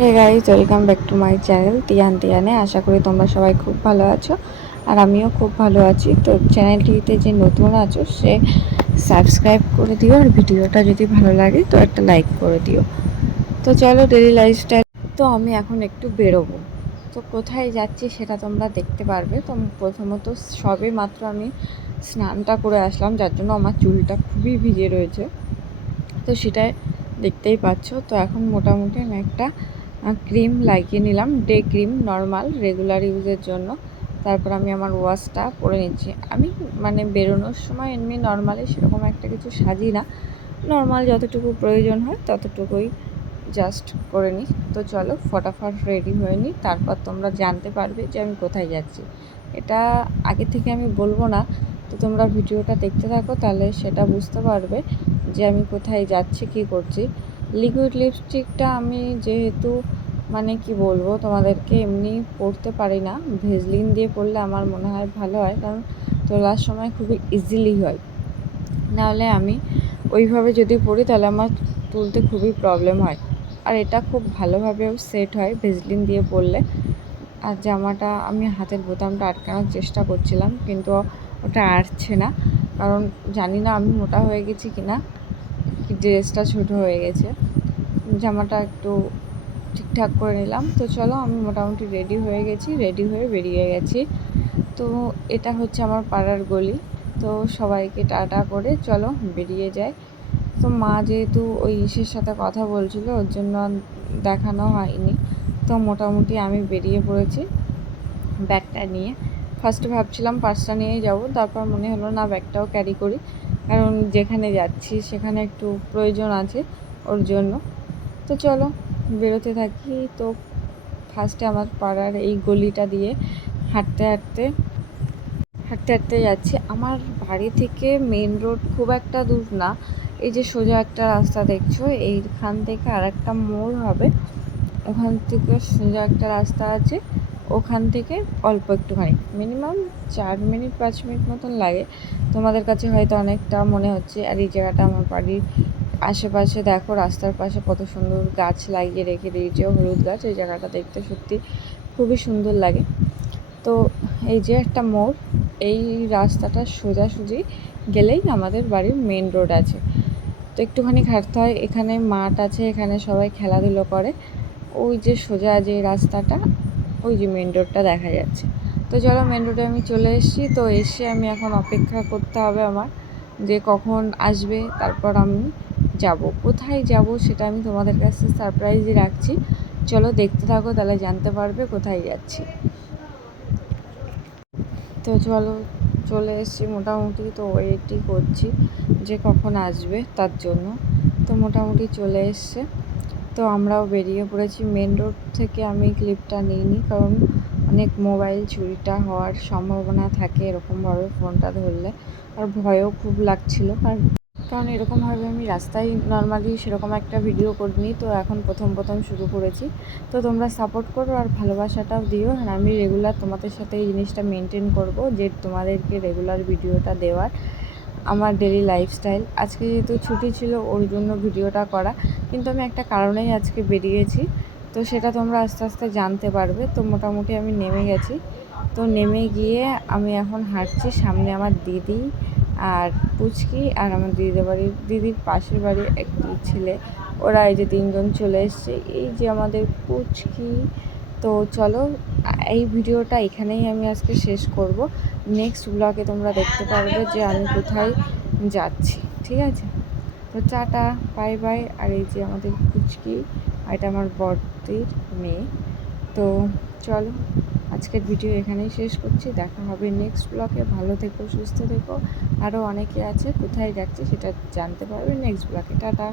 Hey guys welcome back to my channel Tian তিয়ানে আশা করি তোমরা সবাই খুব ভালো আছো। আর আমিও খুব ভালো আছি। তো চ্যানেলটিতে যে নতুন আছো, সে সাবস্ক্রাইব করে দিও আর ভিডিওটা যদি ভালো লাগে, তো একটা লাইক করে দিও। তো চলো ডেলি লাইফস্টাইল তো আমি এখন একটু বেরোবো। তো কোথায় যাচ্ছি সেটা তোমরা দেখতে পারবে। তো প্রথমত সবে মাত্র আমি স্নানটা করে আসলাম, যার জন্য আমার চুলটা খুবই ভিজে রয়েছে। তো সেটাই দেখতেই পাচ্ছ। তো এখন মোটামুটি আমি একটা ক্রিম লাগিয়ে নিলাম। ডে ক্রিম নর্মাল রেগুলার ইউজের জন্য। তারপর আমি আমার ওয়াশটা করে নিচ্ছি। আমি মানে বেরোনোর সময় এমনি নর্মালি সেরকম একটা কিছু সাজি না। নর্মাল যতটুকু প্রয়োজন হয় ততটুকুই জাস্ট করে নিই। তো চলো, ফটাফট রেডি হয়ে নিই। তারপর তোমরা জানতে পারবে যে আমি কোথায় যাচ্ছি। এটা আগে থেকে আমি বলব না। তো তোমরা ভিডিওটা দেখতে থাকো, তাহলে সেটা বুঝতে পারবে যে আমি কোথায় যাচ্ছি, কী করছি। লিকুইড লিপস্টিকটা আমি যেহেতু মানে কি বলব, তোমাদেরকে এমনি পড়তে পারি না। ভেজলিন দিয়ে পড়লে আমার মনে হয় ভালো হয়, কারণ তোলার সময় খুবই ইজিলি হয়। নাহলে আমি ওইভাবে যদি পড়ি, তাহলে আমার তুলতে খুবই প্রবলেম হয়। আর এটা খুব ভালোভাবেও সেট হয় ভেজলিন দিয়ে পরলে আর জামাটা আমি হাতের বোতামটা আটকানোর চেষ্টা করছিলাম, কিন্তু ওটা আটছে না। কারণ জানি না আমি মোটা হয়ে গেছি কি না কি ড্রেসটা ছোট হয়ে গেছে। জামাটা একটু ঠিকঠাক করে নিলাম। তো চলো, আমি মোটামুটি রেডি হয়ে গেছি রেডি হয়ে বেরিয়ে গেছি। তো এটা হচ্ছে আমার পাড়ার গলি। তো সবাইকে টাটা করে চলো বেরিয়ে যাই। তো মা যেহেতু ওই ইসের সাথে কথা বলছিল, ওর জন্য দেখানো হয়নি। তো মোটামুটি আমি বেরিয়ে পড়েছি ব্যাগটা নিয়ে। ফার্স্টে ভাবছিলাম পার্সটা নিয়েই যাব, তারপর মনে হলো না ব্যাগটাও ক্যারি করি। কারণ যেখানে যাচ্ছি সেখানে একটু প্রয়োজন আছে ওর জন্য। তো চলো, বেরোতে থাকি। তো ফার্স্টে আমার পাড়ার এই গলিটা দিয়ে হাঁটতে হাঁটতে হাঁটতে হাঁটতে যাচ্ছি। আমার বাড়ি থেকে মেন রোড খুব একটা দূর না। এই যে সোজা একটা রাস্তা দেখছ, এইখান থেকে আর একটা মোড় হবে। ওখান থেকে সোজা একটা রাস্তা আছে। ওখান থেকে অল্প একটুখানি। মিনিমাম চার মিনিট, পাঁচ মিনিট মতন লাগে। তোমাদের কাছে হয়তো অনেকটা মনে হচ্ছে, আর এই জায়গাটা আমার বাড়ির আশেপাশে দেখো, রাস্তার পাশে কত সুন্দর গাছ লাগিয়ে রেখে দিয়েছে, হলুদ গাছ। এই জায়গাটা দেখতে সত্যি খুবই সুন্দর লাগে। তো এই যে একটা মোড়, এই রাস্তাটা সোজাসুজি গেলেই আমাদের বাড়ির মেন রোড আছে। তো একটুখানি ঘাটতে হয়, এখানে মাঠ আছে, এখানে সবাই খেলাধুলো করে। ওই যে সোজা যে রাস্তাটা ওই যে মেন রোডটা দেখা যাচ্ছে। তো চলো মেন রোডে আমি চলে এসেছি। তো এসে আমি এখন অপেক্ষা করতে হবে আমার যে কখন আসবে, তারপর আমি যাব। কোথায় যাব সেটা আমি তোমাদের কাছে সারপ্রাইজই রাখছি। চলো দেখতে থাকো, তাহলে জানতে পারবে কোথায় যাচ্ছি। তো চলো, চলে এসেছি মোটামুটি। তো ওয়েটই করছি যে কখন আসবে তার জন্য। তো মোটামুটি চলে এসছে। তো আমরাও বেরিয়ে পড়েছি। মেন রোড থেকে আমি ক্লিপটা নিইনি কারণ অনেক মোবাইল চুরিটা হওয়ার সম্ভাবনা থাকে এরকমভাবে ফোনটা ধরলে। আর ভয়ও খুব লাগছিল। কারণ কারণ এরকমভাবে আমি রাস্তায় নর্মালি সেরকম একটা ভিডিও করিনি। তো এখন প্রথম প্রথম শুরু করেছি। তো তোমরা সাপোর্ট করো আর ভালোবাসাটাও দিও। আর আমি রেগুলার তোমাদের সাথে এই জিনিসটা মেনটেন করব যে তোমাদেরকে রেগুলার ভিডিওটা দেওয়ার। আমার ডেলি লাইফস্টাইল আজকে যেহেতু ছুটি ছিল, ওর জন্য ভিডিওটা করা। কিন্তু আমি একটা কারণেই আজকে বেরিয়েছি। তো সেটা তোমরা আস্তে আস্তে জানতে পারবে। তো মোটামুটি আমি নেমে গেছি। তো নেমে গিয়ে আমি এখন হাঁটছি সামনে আমার দিদি আর পুচকি আর আমার দিদিদের বাড়ির দিদির পাশের বাড়ির একটি ছেলে। ওরা এই যে তিনজন চলে এসছে। এই যে আমাদের পুচকি। তো চলো, এই ভিডিওটা এখানেই আমি আজকে শেষ করব। নেক্সট ব্লগে তোমরা দেখতে পারবে যে আমি কোথায় যাচ্ছি, ঠিক আছে? তো চাটা বাই বাই আর এই যে আমাদের কুচকি, আর এটা আমার বড়দির মেয়ে। তো চলো, আজকের ভিডিও এখানেই শেষ করছি। দেখা হবে নেক্সট ব্লগে ভালো থেকো, সুস্থ থেকো। আরও অনেকে আছে, কোথায় যাচ্ছে সেটা জানতে পারবে নেক্সট ব্লগে টাটা।